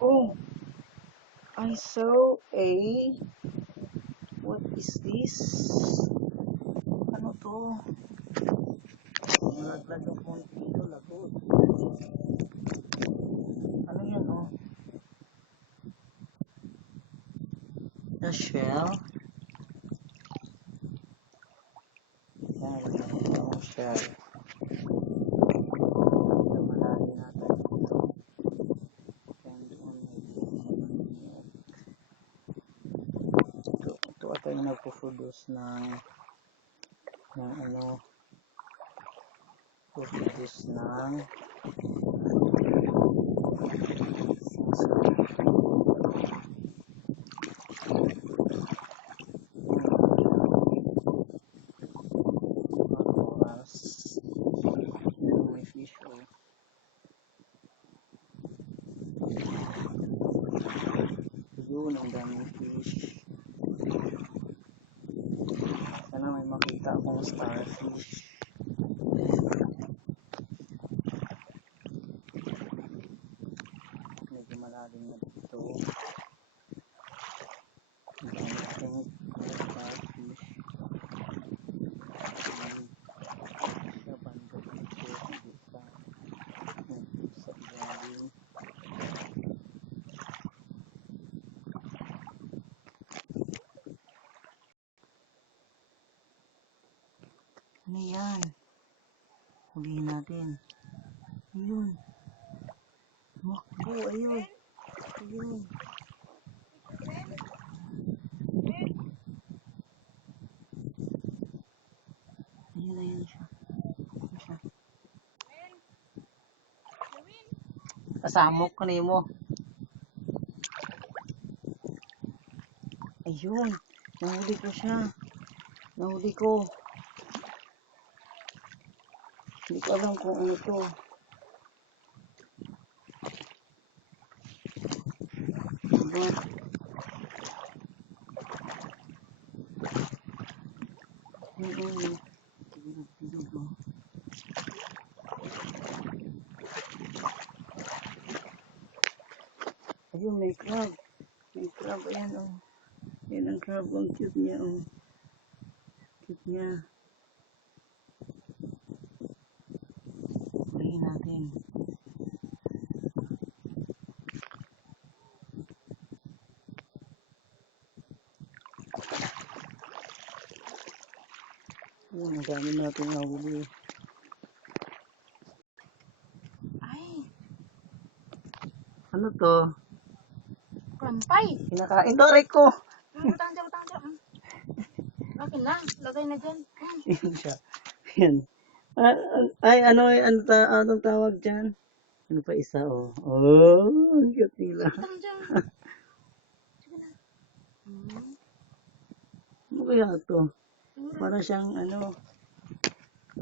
Oh, I saw a... What is this? Ano to? Malaglag ang phone dito, lagot. Ano yan, oh? A shell? Yan, yung shell. Malagi natin dito. And ito ata yung nagpo-produce ng ano, produce ng oras. May fish, oh. Yun, ang daming fish. Sana may makita akong starfish. Medyo malalim na dito. Ang daming starfish. Sa banda dito, sa ilalim. Ano yan? Hulihin natin. Ayun. Makbo, ayun. Ayun. Ayun siya. Ayun siya. Kasamok ka na mo. Ayun. Nahuli ko siya. Nahuli ko. Hindi ko alam kung ano to. But, ayun. Ayun, may crab. May crab, ayan, oh. Ayan ang crab, ang cute niya, oh. Cute niya. Hulihin natin. Ayun, ang dami natin nahuli. Ay! Ano to? Krampay. Kinakain to, Rico. Butang dyan, butang dyan. Akin na, lagay na dyan. Yan siya. Yan. Ay, anong tawag dyan? Ano pa isa, oh. Oh, ang cute nila. Butang dyan. Sige na. Ano kaya to? Para siyang, ano,